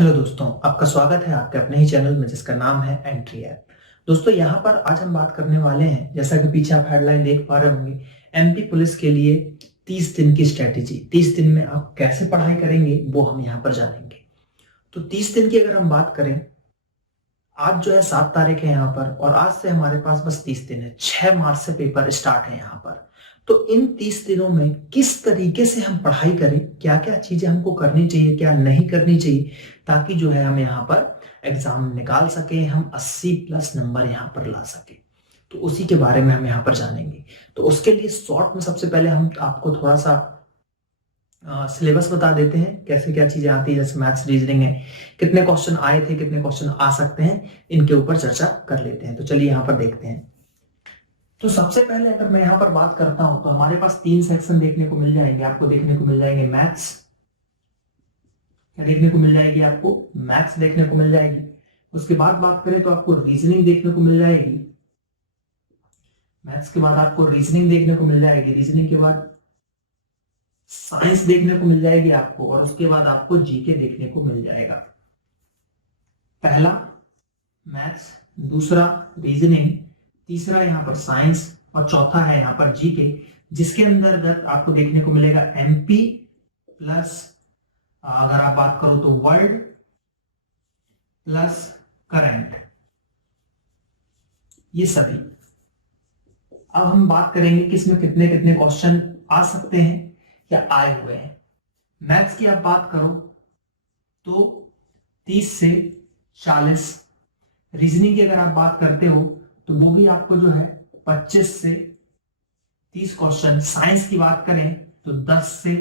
Hello दोस्तों, आपका स्वागत है आपके अपने ही चैनल में जिसका नाम है एंट्री ऐप। दोस्तों यहाँ पर आज हम बात करने वाले हैं, जैसा कि पीछे आप हेडलाइन देख पा रहे होंगे, एमपी पुलिस के लिए 30 दिन की स्ट्रेटेजी। 30 दिन में आप कैसे पढ़ाई करेंगे वो हम यहाँ पर जानेंगे। तो 30 दिन की अगर हम बात करें, आज जो है 7 तारीख है यहाँ पर, और आज से हमारे पास बस 30 दिन है। 6 मार्च से पेपर स्टार्ट है यहाँ पर। तो इन 30 दिनों में किस तरीके से हम पढ़ाई करें, क्या क्या चीजें हमको करनी चाहिए, क्या नहीं करनी चाहिए, ताकि जो है हम यहाँ पर एग्जाम निकाल सके, हम 80+ नंबर यहाँ पर ला सके। तो उसी के बारे में हम यहाँ पर जानेंगे। तो उसके लिए शॉर्ट में सबसे पहले हम आपको थोड़ा सा सिलेबस बता देते हैं, कैसे क्या चीजें आती है। जैसे मैथ्स, रीजनिंग है, कितने क्वेश्चन आए थे, कितने क्वेश्चन आ सकते हैं, इनके ऊपर चर्चा कर लेते हैं। तो चलिए यहाँ पर देखते हैं। तो सबसे पहले अगर मैं यहाँ पर बात करता हूं तो हमारे पास 3 सेक्शन देखने को मिल जाएंगे। आपको देखने को मिल जाएंगे मैथ्स, क्या देखने को मिल जाएगी, आपको मैथ्स देखने को मिल जाएगी। उसके बाद बात करें तो आपको रीजनिंग देखने को मिल जाएगी। मैथ्स के बाद आपको रीजनिंग देखने को मिल जाएगी। रीजनिंग के बाद साइंस देखने को मिल जाएगी आपको, और उसके बाद आपको जीके देखने को मिल जाएगा। पहला मैथ्स, दूसरा रीजनिंग, तीसरा यहाँ पर साइंस, और चौथा है यहाँ पर जीके, जिसके अंतर्गत आपको देखने को मिलेगा एमपी प्लस, अगर आप बात करो तो वर्ल्ड प्लस करंट, ये सभी। अब हम बात करेंगे कि इसमें कितने कितने क्वेश्चन आ सकते हैं या आए हुए हैं। मैथ्स की आप बात करो तो 30 से 40, रीजनिंग की अगर आप बात करते हो तो वो भी आपको जो है 25 से 30 क्वेश्चन। साइंस की बात करें तो 10 से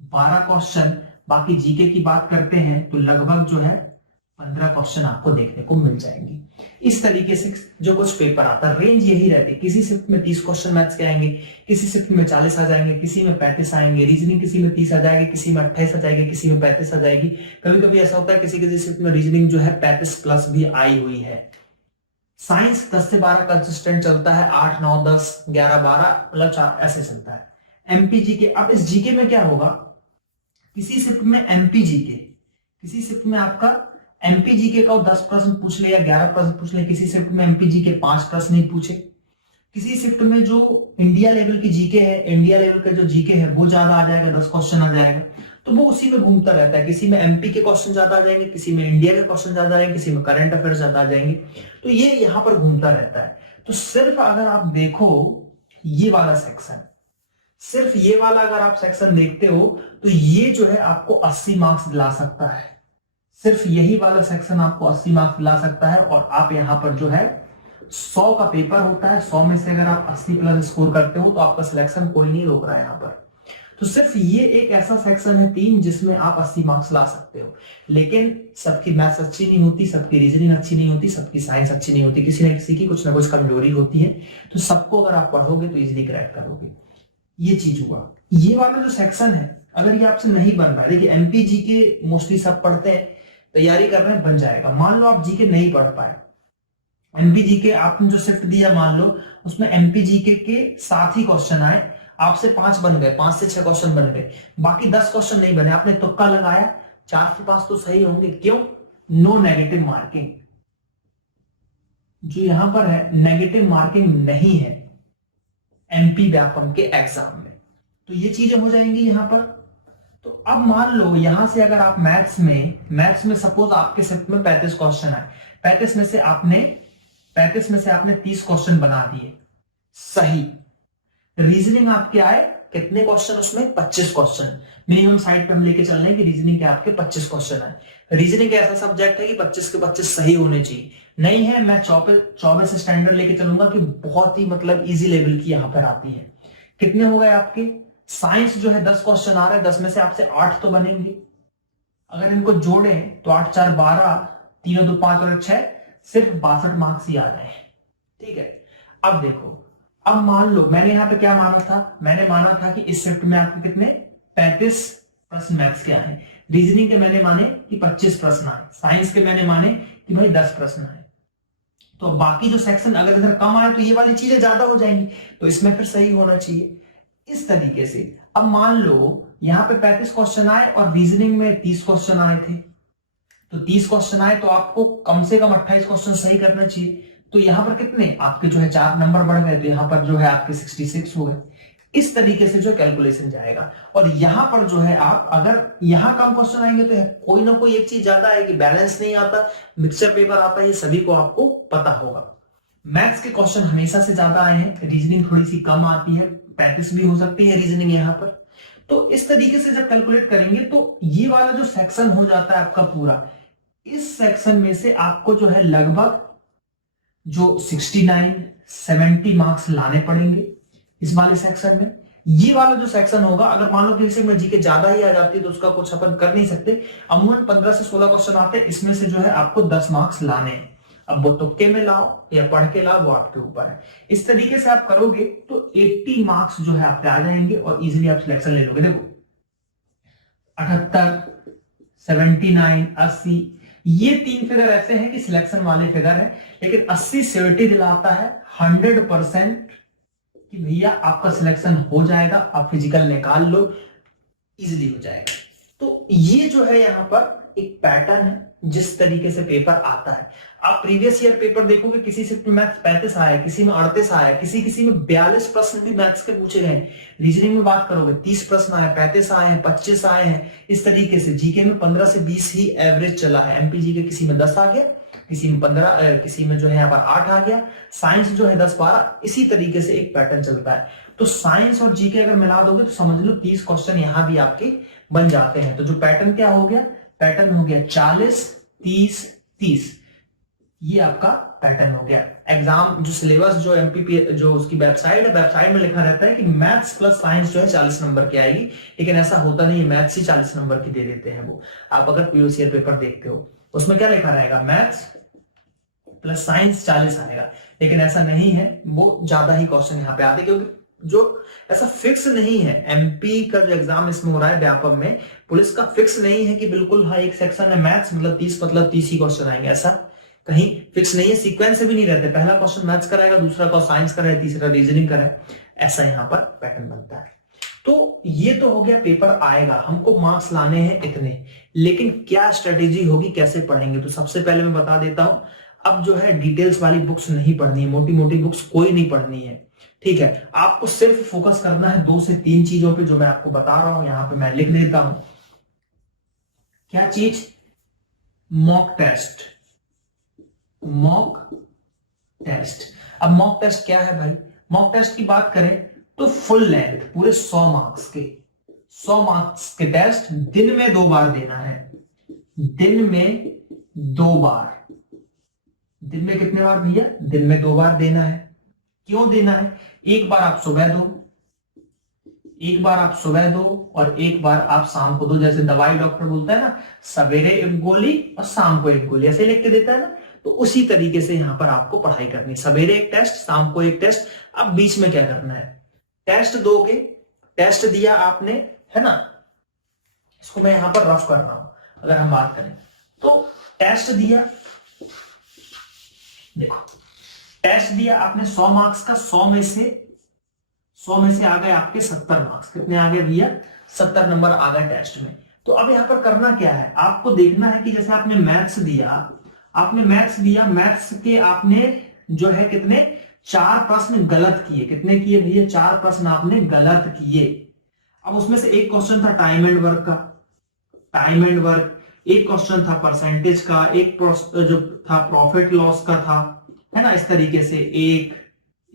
12 क्वेश्चन। बाकी जीके की बात करते हैं तो लगभग जो है 15 क्वेश्चन आपको देखने को मिल जाएंगे। इस तरीके से जो कुछ पेपर आता है, रेंज यही रहती है। किसी शिफ्ट में 30 क्वेश्चन मैथ्स के आएंगे, किसी शिफ्ट में 40 आ जाएंगे, किसी में 35 आएंगे। रीजनिंग किसी में 30 आ जाएगी, किसी में 28 आ जाएगी, किसी में 35 आ जाएगी। कभी कभी ऐसा होता है किसी किसी शिफ्ट में रीजनिंग जो है 35+ भी आई हुई है। साइंस 10 से 12 कंसिस्टेंट चलता है, 8 9 10 11 12 मतलब 4 ऐसे चलता है। एमपी जीके, अब इस जीके में क्या होगा, किसी शिफ्ट में एमपी जीके, किसी शिफ्ट में आपका एमपी जीके का 10 प्रश्न पूछ ले या 11 प्रश्न पूछ ले। किसी शिफ्ट में एमपी जीके 5 प्रश्न नहीं पूछे। किसी शिफ्ट में जो इंडिया लेवल की जीके है, इंडिया लेवल का जो जीके है वो ज्यादा आ जाएगा, 10 क्वेश्चन आ जाएगा। तो वो उसी में घूमता रहता है। किसी में एमपी के क्वेश्चन ज्यादा आ जाएंगे, किसी में इंडिया के क्वेश्चन ज्यादा आएंगे, किसी में करंट अफेयर ज्यादा आ जाएंगे। तो ये यहाँ पर घूमता रहता है। तो सिर्फ अगर आप देखो ये वाला सेक्शन, सिर्फ ये वाला अगर आप सेक्शन देखते हो तो ये जो है आपको 80 मार्क्स दिला सकता है। सिर्फ यही वाला सेक्शन आपको 80 मार्क्स दिला सकता है। और आप यहां पर जो है 100 का पेपर होता है, 100 में से अगर आप 80+ स्कोर करते हो तो आपका सिलेक्शन कोई नहीं रोक रहा है यहां पर। तो सिर्फ ये एक ऐसा सेक्शन है 3 जिसमें आप 80 मार्क्स ला सकते हो। लेकिन सबकी मैथ्स अच्छी नहीं होती, सबकी रीजनिंग अच्छी नहीं होती, सबकी साइंस अच्छी नहीं होती, किसी न किसी की कुछ ना कुछ कमजोरी होती है। तो सबको अगर आप पढ़ोगे तो इजीली क्रैक करोगे। ये चीज हुआ। ये वाला जो सेक्शन है, अगर ये आपसे नहीं बन रहा है, देखिए एमपी जीके मोस्टली सब पढ़ते हैं, तैयारी कर रहे हैं, बन जाएगा। मान लो आप जीके नहीं पढ़ पाए, एमपी जीके आपने जो शिफ्ट दिया, मान लो उसमें एमपी जीके के साथ ही क्वेश्चन आए, आपसे 5 बन गए, 5 से 6 क्वेश्चन बन गए, बाकी 10 क्वेश्चन नहीं बने, आपने तुक्का लगाया, 4 से 5 तो सही होंगे। क्यों? No negative marking. जो यहां पर है नेगेटिव मार्किंग नहीं है एमपी व्यापम के एग्जाम में। तो ये चीजें हो जाएंगी यहां पर। तो अब मान लो यहां से अगर आप मैथ्स में सपोज आपके शिफ्ट में 35 क्वेश्चन आए, 35 में से आपने 30 क्वेश्चन बना दिए, सही। रीजनिंग आपके आए कितने क्वेश्चन, उसमें 25 क्वेश्चन मिनिमम साइड पे हम लेके चल रहे हैं कि रीजनिंग के आपके 25 क्वेश्चन आए। रीजनिंग ऐसा सब्जेक्ट है कि 25 के 25 सही होने चाहिए। नहीं है, मैं 24 स्टैंडर्ड लेके चलूंगा कि बहुत ही मतलब इजी लेवल की यहां पर आती है। कितने हो गए आपके? साइंस जो है 10 क्वेश्चन आ रहा है, 10 में से आपसे 8 तो बनेंगे। अगर इनको जोड़े तो 8 4 12, 3 2 5 और 6, सिर्फ 62 मार्क्स ही आ रहे हैं। ठीक है। अब देखो, अब मान लो मैंने यहां पे क्या माना था, मैंने माना था कि इस शिफ्ट में आपको कितने 35 प्रश्न मैथ्स के आए, रीजनिंग के मैंने माने कि 25 प्रश्न आए, साइंस के मैंने माने कि भाई 10 प्रश्न आए। तो बाकी जो सेक्शन अगर इधर कम आए तो ये वाली चीजें ज्यादा हो जाएंगी, तो इसमें फिर सही होना चाहिए। इस तरीके से अब मान लो यहां पे 35 क्वेश्चन आए और रीजनिंग में 30 क्वेश्चन आए थे, तो 30 क्वेश्चन आए तो आपको कम से कम 28 क्वेश्चन सही करना चाहिए। तो यहां पर कितने आपके जो है 4 नंबर बढ़ गए, तो यहां पर जो है आपके 66 हो गए। इस तरीके से जो कैलकुलेशन जाएगा। और यहां पर जो है आप अगर यहां कम क्वेश्चन आएंगे तो कोई ना कोई एक चीज ज्यादा है कि बैलेंस नहीं आता, मिक्सचर पेपर आता है, ये सभी को आपको पता होगा। मैथ्स के क्वेश्चन हमेशा से ज्यादा आए हैं, रीजनिंग थोड़ी सी कम आती है, 35 भी हो सकती है रीजनिंग यहां पर। तो इस तरीके से जब कैलकुलेट करेंगे तो ये वाला जो सेक्शन हो जाता है आपका पूरा, इस सेक्शन में से आपको जो है लगभग जो 69 70 मार्क्स लाने पड़ेंगे इस वाले सेक्शन में। ये वाला जो सेक्शन होगा, अगर मान लो किसी में जीके ज्यादा ही आ जाती है तो उसका कुछ अपन कर नहीं सकते। अमूमन 15 से 16 क्वेश्चन आते हैं, इसमें से जो है आपको 10 मार्क्स लाने हैं। अब वो तुक्के में लाओ या पढ़ के लाओ, वो आपके ऊपर है। इस तरीके से आप करोगे तो 80 मार्क्स जो है आपके आ जाएंगे और इजीली आप सिलेक्शन ले लोगे। देखो 78, 79, 80, ये 3 फिगर ऐसे हैं कि सिलेक्शन वाले फिगर है, लेकिन 80 70 दिलाता है 100% कि भैया आपका सिलेक्शन हो जाएगा, आप फिजिकल निकाल लो, इजीली हो जाएगा। तो ये जो है यहां पर एक पैटर्न है जिस तरीके से पेपर आता है। आप प्रीवियस ईयर पेपर देखोगे, किसी से मैथ्स 35 आया, किसी में 38 आया, किसी में 42 प्रश्न भी मैथ्स के पूछे गए। रीजनिंग में बात करोगे 30 प्रश्न आए, 35 आए हैं, 25 आए हैं, इस तरीके से। जीके में 15 से 20 ही एवरेज चला है। एमपी के किसी में 10 आ गया, किसी में 15, किसी में जो है यहाँ पर 8 आ गया। साइंस जो है 10 12, इसी तरीके से एक पैटर्न चलता है। तो साइंस और जीके अगर मिला दोगे तो समझ लो 30 क्वेश्चन यहां भी आपके बन जाते हैं। तो जो पैटर्न क्या हो गया, पैटर्न हो गया 40 30 30, ये आपका पैटर्न हो गया। एग्जाम जो सिलेबस जो एमपीपी जो उसकी वेबसाइट है, वेबसाइट में लिखा रहता है कि मैथ्स प्लस साइंस जो है 40 नंबर की आएगी, लेकिन ऐसा होता नहीं है। मैथ्स ही 40 नंबर की दे देते हैं वो। आप अगर प्रीवियस ईयर पेपर देखते हो उसमें क्या लिखा रहेगा, मैथ्स प्लस साइंस 40 आएगा, लेकिन ऐसा नहीं है। वो ज्यादा ही क्वेश्चन यहाँ पे आते, क्योंकि जो ऐसा फिक्स नहीं है। एमपी का जो एग्जाम इसमें हो रहा है व्यापम में, पुलिस का फिक्स नहीं है कि बिल्कुल हाँ एक सेक्शन है मैथ्स मतलब 30 ही क्वेश्चन आएंगे, ऐसा कहीं फिक्स नहीं है। सीक्वेंस से भी नहीं रहते, पहला क्वेश्चन मैथ्स कराएगा, दूसरा क्वेश्चन साइंस कराएगा, तीसरा रीजनिंग कराए, ऐसा यहाँ पर पैटर्न बनता है। तो ये तो हो गया पेपर आएगा, हमको मार्क्स लाने हैं इतने, लेकिन क्या स्ट्रेटेजी होगी, कैसे पढ़ेंगे। तो सबसे पहले मैं बता देता हूं, अब जो है डिटेल्स वाली बुक्स नहीं पढ़नी है, मोटी मोटी बुक्स कोई नहीं पढ़नी है, ठीक है। आपको सिर्फ फोकस करना है 2 से 3 चीजों पे, जो मैं आपको बता रहा हूं यहां पे मैं लिख देता हूं। क्या चीज, मॉक टेस्ट। मॉक टेस्ट, अब मॉक टेस्ट क्या है भाई, मॉक टेस्ट की बात करें तो फुल लेंथ पूरे 100 मार्क्स के टेस्ट दिन में 2 बार देना है। दिन में 2 बार, दिन में कितने बार भैया, दिन में 2 बार देना है। क्यों देना है, एक बार आप सुबह दो, एक बार आप सुबह दो और एक बार आप शाम को दो। जैसे दवाई डॉक्टर बोलता है ना, सवेरे 1 गोली और शाम को 1 गोली, ऐसे लिख के देता है ना, तो उसी तरीके से यहां पर आपको पढ़ाई करनी। सवेरे 1 टेस्ट, शाम को 1 टेस्ट। अब बीच में क्या करना है, टेस्ट दोगे, टेस्ट दिया आपने, है ना, इसको मैं यहां पर रफ कर रहा हूं। अगर हम बात करें तो टेस्ट दिया, देखो टेस्ट दिया आपने 100 मार्क्स का, 100 में से आ गए आपके 70 मार्क्स। कितने आ गए भैया, 70 नंबर आ गए टेस्ट में। तो अब यहां पर करना क्या है, आपको देखना है कि जैसे आपने मैथ्स दिया, मैथ्स के आपने जो है कितने 4 प्रश्न गलत किए। कितने किए भैया, 4 प्रश्न आपने गलत किए। अब उसमें से एक क्वेश्चन था टाइम एंड वर्क का, एक क्वेश्चन था परसेंटेज का, एक जो था प्रॉफिट लॉस का था, है ना, इस तरीके से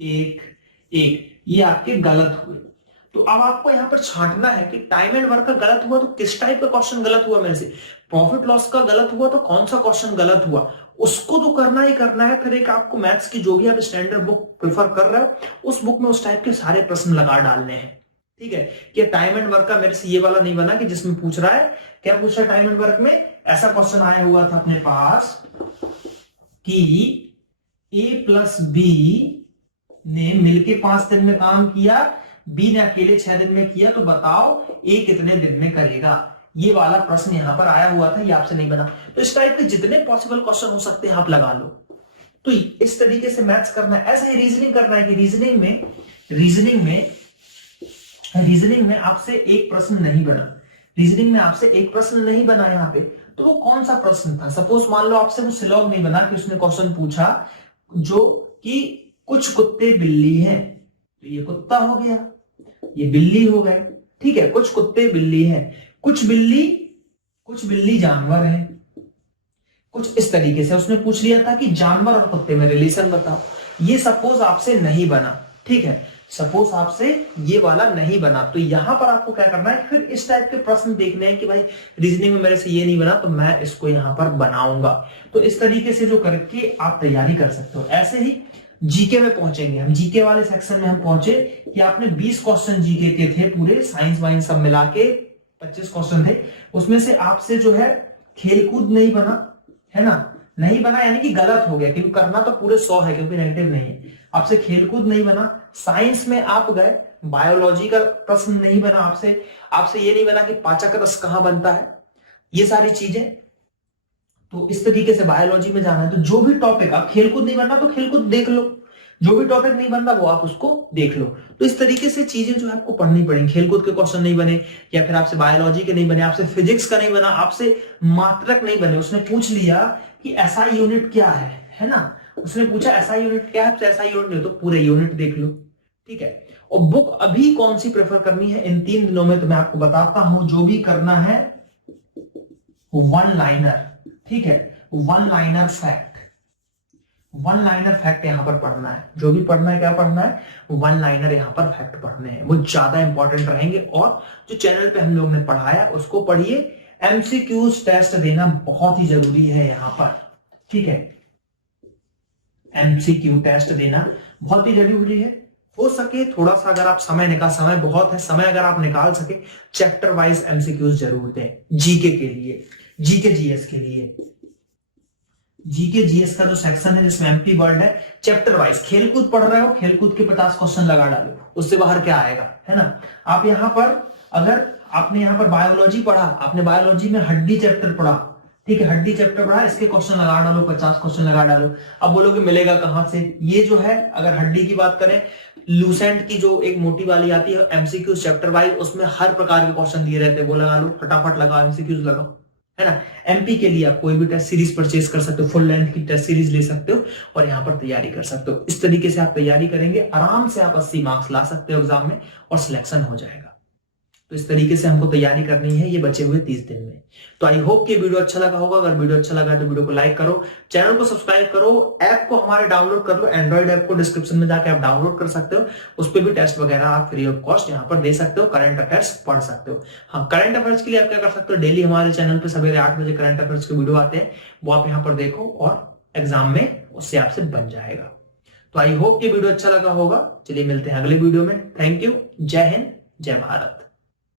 एक ये आपके गलत हुए। तो अब आपको यहां पर छांटना है कि टाइम एंड वर्क का गलत हुआ तो किस टाइप का क्वेश्चन गलत हुआ मेरे से, प्रॉफिट लॉस का गलत हुआ तो कौन सा क्वेश्चन गलत हुआ, उसको तो करना ही करना है। फिर एक आपको मैथ्स की जो भी आप स्टैंडर्ड बुक प्रेफर कर रहे हो उस बुक में उस टाइप के सारे प्रश्न लगा डालने हैं, ठीक है। कि टाइम एंड वर्क का मेरे से ये वाला नहीं बना कि जिसमें पूछ रहा है, क्या पूछ रहा है टाइम एंड वर्क में, ऐसा क्वेश्चन आया हुआ था अपने पास कि A प्लस बी ने मिलके 5 दिन में काम किया, बी ने अकेले 6 दिन में किया, तो बताओ ए कितने दिन में करेगा। ये वाला प्रश्न यहां पर आया हुआ था, ये आपसे नहीं बना। तो इस टाइप के जितने पॉसिबल क्वेश्चन हो सकते हैं आप लगा लो। तो इस तरीके से मैथ्स करना है। ऐसे ही रीजनिंग करना है कि रीजनिंग में आपसे एक प्रश्न नहीं बना, यहाँ पे तो वो कौन सा प्रश्न था? सपोज मान लो आपसे वो सिलॉग नहीं बना कि उसने क्वेश्चन पूछा जो कि कुछ कुत्ते बिल्ली हैं, तो ये कुत्ता हो गया, ये बिल्ली हो गए, ठीक है। कुछ कुत्ते बिल्ली हैं, कुछ बिल्ली जानवर है, कुछ इस तरीके से उसने पूछ लिया था कि जानवर और कुत्ते में रिलेशन बताओ। ये सपोज आपसे नहीं बना, ठीक है, सपोज आपसे ये वाला नहीं बना, तो यहां पर आपको क्या करना है, फिर इस टाइप के प्रश्न देखने हैं कि भाई रीजनिंग में मेरे से ये नहीं बना तो मैं इसको यहां पर बनाऊंगा। तो इस तरीके से जो करके आप तैयारी कर सकते हो। ऐसे ही जीके में पहुंचेंगे हम, जीके वाले सेक्शन में हम पहुंचे कि आपने 20 क्वेश्चन जीके के थे, पूरे साइंस वाइंस सब मिला के 25 क्वेश्चन थे। उसमें से आपसे जो है खेलकूद नहीं बना, है ना, नहीं बना यानी कि गलत हो गया, क्योंकि करना तो पूरे 100 है क्योंकि नेगेटिव नहीं है। आपसे खेलकूद नहीं बना, साइंस में आप गए, बायोलॉजी का प्रश्न नहीं बना आपसे ये नहीं बना कि पाचक रस कहां बनता है, ये सारी चीजें। तो इस तरीके से बायोलॉजी में जाना है तो जो भी टॉपिक, आप खेलकूद नहीं बनना तो खेलकूद देख लो, जो भी टॉपिक नहीं बनता वो आप उसको देख लो। तो इस तरीके से चीजें जो है आपको पढ़नी पड़ेंगी। खेलकूद के क्वेश्चन नहीं बने, या फिर आपसे बायोलॉजी के नहीं बने, आपसे फिजिक्स का नहीं बना, आपसे मात्रक नहीं बने, उसने पूछ लिया कि एसआई यूनिट क्या है ना, उसने पूछा एसआई यूनिट क्या है, एसआई यूनिट नहीं तो पूरे यूनिट देख लो, ठीक है। और बुक अभी कौन सी प्रेफर करनी है इन 3 दिनों में तो मैं आपको बताता हूं। जो भी करना है वन लाइनर, ठीक है, वन लाइनर फैक्ट यहां पर पढ़ना है। जो भी पढ़ना है, क्या पढ़ना है, वन लाइनर यहां पर फैक्ट पढ़ने हैं, वो ज्यादा इंपॉर्टेंट रहेंगे। और जो चैनल पे हम लोग ने पढ़ाया उसको पढ़िए। एमसीक्यूज टेस्ट देना बहुत ही जरूरी है यहां पर, ठीक है, एमसीक्यू टेस्ट देना बहुत ही जरूरी है। हो सके थोड़ा सा अगर आप समय बहुत है, समय अगर आप निकाल सके चैप्टर वाइज एमसीक्यूज जरूर दें। जीके के लिए, जीके जीएस के लिए, जीके जीएस का जो सेक्शन है जिसमें एमपी वर्ड है, चैप्टर वाइज खेलकूद पढ़ रहे हो, खेलकूद के 50 क्वेश्चन लगा डालो, उससे बाहर क्या आएगा, है ना। आप यहां पर अगर आपने यहां पर बायोलॉजी पढ़ा, आपने बायोलॉजी में हड्डी चैप्टर पढ़ा, ठीक है, हड्डी चैप्टर पढ़ा, इसके क्वेश्चन लगा डालो, 50 क्वेश्चन लगा डालो। अब बोलोगे मिलेगा कहां से, ये जो है अगर हड्डी की बात करें, लूसेंट की जो एक मोटी वाली आती है एमसीक्यू चैप्टर वाइज, उसमें हर प्रकार के क्वेश्चन दिए रहते हैं, वो लगा लो, फटाफट लगाओ, एमसीक्यूज लगाओ, है ना। एमपी के लिए आप कोई भी टेस्ट सीरीज परचेज कर सकते हो, फुल लेंथ की टेस्ट सीरीज ले सकते हो और यहां पर तैयारी कर सकते हो। इस तरीके से आप तैयारी करेंगे, आराम से आप 80 मार्क्स ला सकते हो एग्जाम में और सिलेक्शन हो जाएगा। तो इस तरीके से हमको तैयारी करनी है ये बचे हुए 30 दिन में। तो आई होप कि वीडियो अच्छा लगा होगा। अगर वीडियो अच्छा लगा तो वीडियो को लाइक करो, चैनल को सब्सक्राइब करो, ऐप को हमारे डाउनलोड कर लो, एंड्रॉइड ऐप को डिस्क्रिप्शन में जाकर आप डाउनलोड कर सकते हो, उस पर भी टेस्ट वगैरह आप फ्री ऑफ कॉस्ट यहाँ पर दे सकते हो, करंट अफेयर्स पढ़ सकते हो। हाँ, करंट अफेयर्स के लिए आप क्या कर सकते हो, डेली हमारे चैनल पर सवेरे 8 बजे करंट अफेयर्स के वीडियो आते हैं, वो आप यहाँ पर देखो और एग्जाम में उससे आपसे बन जाएगा। तो आई होप ये वीडियो अच्छा लगा होगा। चलिए मिलते हैं अगले वीडियो में। थैंक यू, जय हिंद, जय भारत।